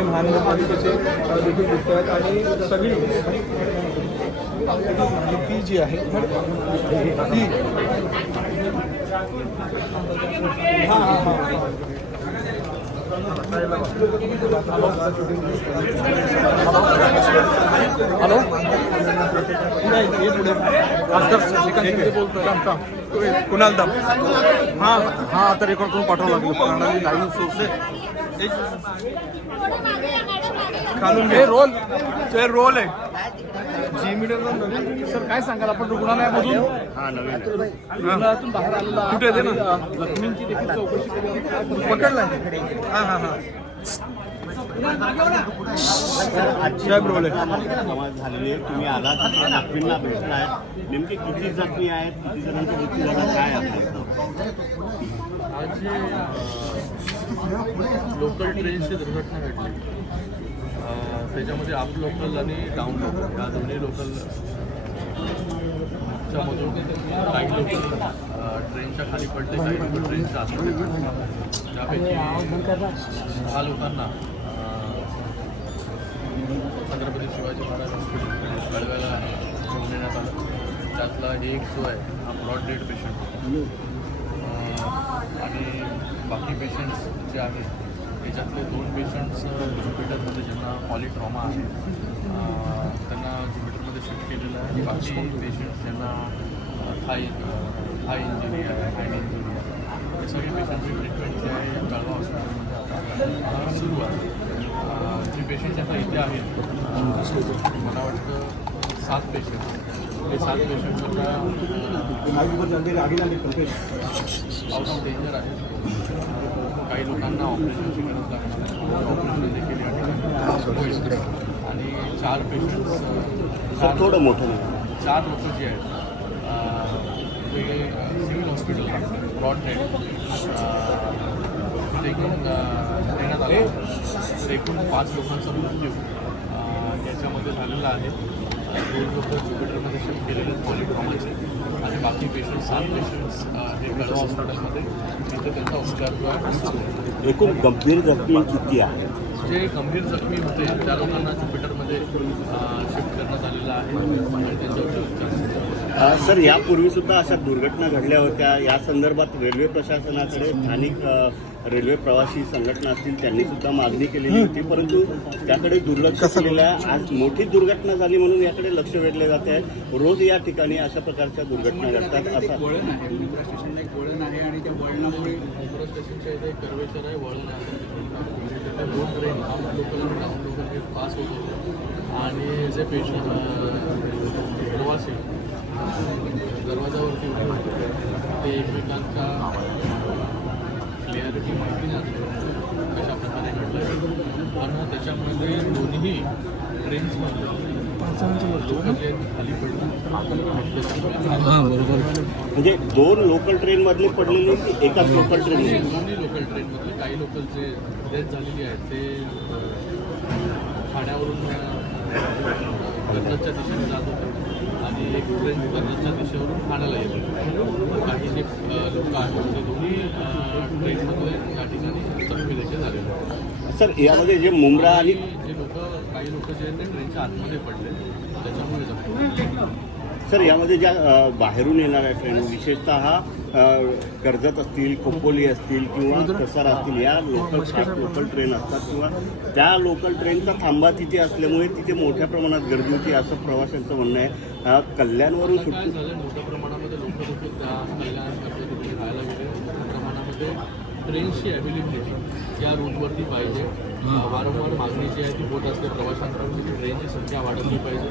ते महानगरपालिकेचे देखील दिसत आहेत आणि सगळी माहिती जी आहे ती हॅलो नाही हे पुढे कुणाल दाम हां हां आता रेकॉर्ड करून पाठवावं लागेल प्रणाली लाईव्ह सोर्स आहे खालून हे रोल आहे जी मीडियम सर काय सांगाल आपण रुग्णालयामधून रुग्णालयातून बाहेर आलेला कुठे येते ना जखमींची देखील चौकशी केली पकडलाय हां हां हां साहेब रोल झालेली आहे तुम्ही आलात जखमींना भेटलाय नेमके किती जखमी आहेत किती जणांचा मृत्यू झाला काय आहे आज लोकल ट्रेनची दुर्घटना घडली त्याच्यामध्ये अप लोकल आणि डाऊन लोकल या दोन्ही लोकलच्या मधून काही लोक ट्रेनच्या खाली पडले काही लोक ट्रेनच्या आत पडले त्यापैकी 6 लोकांना छत्रपती शिवाजी महाराज हॉस्पिटल कळव्याला घेऊन येण्यात आलं त्यातला एक जो आहे हा ब्रॉड डेड पेशंट आणि बाकी पेशंट्स जे आहेत त्याच्यातले 2 पेशंट्स ज्युपिटरमध्ये ज्यांना पॉलिट्रॉमा आहे त्यांना ज्युपिटरमध्ये शिफ्ट केलेलं आहे आणि बाकी पेशंट्स ज्यांना थाय इंजुरी आहे हँड इंजुरी आहे हे सगळे पेशंटची ट्रीटमेंट जी आहे जळगाव हॉस्पिटलमध्ये आता सुरू आहे जे पेशंट्स आता इथे आहेत मला वाटतं 7 पेशंट्स ते 7 पेशंट्स आता आउट ऑफ डेंजर आहेत काही लोकांना ऑपरेशनची गरज लागणार ऑपरेशन देखील या ठिकाणी आणि 4 पेशंट्स थोडं मोठं 4 लोक जे आहेत ते सिव्हिल हॉस्पिटल ब्रॉड डेड एकूण देण्यात आलं एकूण 5 लोकांचा मृत्यू याच्यामध्ये झालेला आहे 2 लोक ज्युपिटरमध्ये शिफ्ट केलेले आहेत पॉलिट्रॉमाचे आणि बाकी पेशंट 7 पेशंट्स हे कळवा हॉस्पिटलमध्ये तिथे त्यांचा उपचार जो आहे सुरू आहे एकूण गंभीर जखमी किती आहेत जे गंभीर जखमी होते त्या लोकांना ज्युपिटरमध्ये शिफ्ट करण्यात आलेलं आहे आणि त्यांच्यावरती उपचार सर यापूर्वी सुद्धा अशा दुर्घटना घडल्या होत्या या संदर्भात रेल्वे प्रशासनाकडे स्थानिक रेल्वे प्रवासी संघटना असतील त्यांनी सुद्धा मागणी केलेली होती परंतु त्याकडे दुर्लक्ष केलेलं आहे आज मोठी दुर्घटना झाली म्हणून याकडे लक्ष वेधले जात आहे रोज या ठिकाणी अशा प्रकारच्या दुर्घटना घडतात असा वळण आहे मुंब्रा स्टेशन एक वळण आहे आणि त्या वळणामुळे मुंब्रा स्टेशनच्या इथे कर्वेचर आहे वळण आहे तिथे 2 ट्रेन अप लोकल आणि डाऊन लोकल हे पास होत होते आणि जे पेशंट प्रवासी दरवाजावरती उभे होते ते एकमेकांच्या क्लिअरिटी माहिती नाही कशा प्रकारे घडलं पण त्याच्यामध्ये दोन्ही ट्रेन्समध्ये लोक जे खाली पडले म्हणजे 2 लोकल ट्रेनमधले पडलेले की एकाच लोकल ट्रेन दोन्ही लोकल ट्रेनमधले काही लोकल जे डेथ झालेली आहेत ते ठाण्यावरून कर्जतच्या दिशेने जात होते आणि एक ट्रेन कर्जतच्या दिशेवरून ठाण्याला येते काही जे लोक आहेत ते दोन्ही ट्रेनमधले या ठिकाणी जखमी देखील झालेले सर यामध्ये जे मुंब्रा आणि जे लोक काही लोक जे आहेत ते ट्रेनच्या आतमध्ये पडले त्याच्यामुळे जखमी सर यामध्ये ज्या बाहेरून येणाऱ्या ट्रेन विशेषतः कर्जत असतील खोपोली असतील किंवा कसार असतील या लोकल ट्रेन असतात किंवा त्या लोकल ट्रेनचा थांबा तिथे असल्यामुळे तिथे मोठ्या प्रमाणात गर्दी होती असं प्रवाशांचं म्हणणं आहे कल्याणवरून काय झालं मोठ्या प्रमाणामध्ये लोक देखील त्या कल्याण तिथे राहायला गेले मोठ्या प्रमाणामध्ये ट्रेनची अवेलेबिलिटी या रूटवरती पाहिजे वारंवार मागणी जी आहे ती होत असते प्रवाशांकडून की ट्रेनची संख्या वाढवली पाहिजे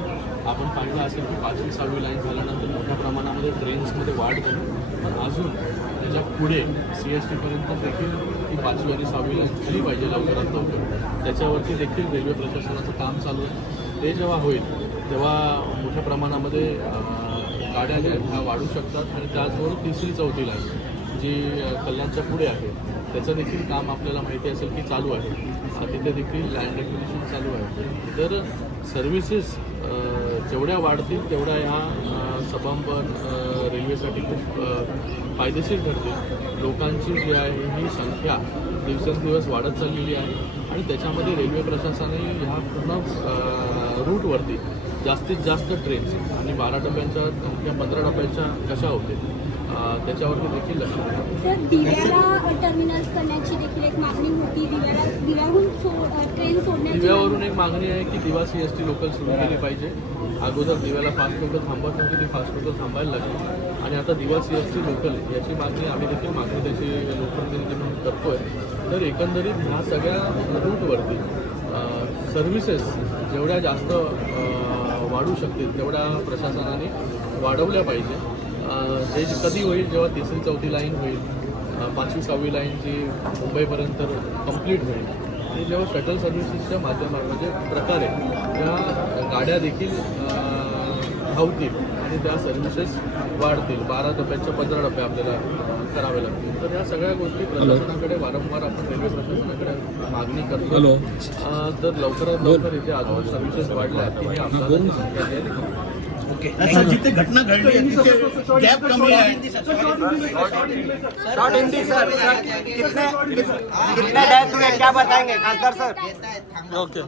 आपण पाहिलं असेल की 5वी 6वी लाईन झाल्यानंतर मोठ्या प्रमाणामध्ये ट्रेन्समध्ये वाढ झाली पण अजून त्याच्या पुढे CSTपर्यंत देखील ही 5वी आणि 6वी लाईन झाली पाहिजे लवकरात लवकर त्याच्यावरती देखील रेल्वे प्रशासनाचं काम चालू आहे ते जेव्हा होईल तेव्हा मोठ्या प्रमाणामध्ये गाड्या ज्या आहेत ह्या वाढू शकतात आणि त्याचबरोबर 3री 4थी लाईन जी कल्याणच्या पुढे आहे त्याचं देखील काम आपल्याला माहिती असेल की चालू आहे तिथे देखील लँड एक्विजिशन चालू आहे. तर सर्व्हिसेस जेवढ्या वाढतील तेवढ्या ह्या सभांपण रेल्वेसाठी खूप फायदेशीर ठरतील. लोकांची जी आहे ही संख्या दिवसेंदिवस वाढत चाललेली आहे आणि त्याच्यामध्ये रेल्वे प्रशासनाने ह्या पूर्ण रूटवरती जास्तीत जास्त ट्रेन्स आणि 12 डब्यांच्या किंवा 15 डब्यांच्या कशा होतील त्याच्यावरती देखील लक्ष देणार. सर, दिव्याला टर्मिनल्स करण्याची देखील एक मागणी होती. दिव्याहून ट्रेन सोडण्याची दिव्यावरून एक मागणी आहे की दिवा CST लोकल सुरू केली पाहिजे. अगोदर दिव्याला फास्ट लोकल थांबत नव्हती, ती फास्ट लोकल थांबायला लागली आणि आता दिवा CST लोकल याची मागणी आम्ही देखील मागणी त्याची लोकप्रतिनिधी म्हणून करतोय. तर एकंदरीत ह्या सगळ्या रूटवरती सर्व्हिसेस जेवढ्या जास्त वाढू शकतील तेवढ्या प्रशासनाने वाढवल्या पाहिजे. ते कधी होईल जेव्हा 3री 4थी लाईन होईल, 5वी 6वी लाईन जी मुंबईपर्यंत कंप्लीट होईल आणि जेव्हा शटल सर्व्हिसेसच्या माध्यमात म्हणजे प्रकारे त्या गाड्या देखील धावतील आणि त्या सर्व्हिसेस वाढतील. 12 डब्यांच्या 15 डबे आपल्याला करावे लागतील. तर या सगळ्या गोष्टी प्रशासनाकडे वारंवार आपण रेल्वे प्रशासनाकडे मागणी करतो. तर लवकरात लवकर इथे अजून सर्व्हिसेस वाढल्या की हे अपघाताची संख्या जी आहे ती कमी होईल. ऐसा जितने घटना घट रही है तिथे गैप कमी है. शॉर्ट हिंदी सर, कितने डेथ हुए क्या बताएंगे खासदार सर? ओके.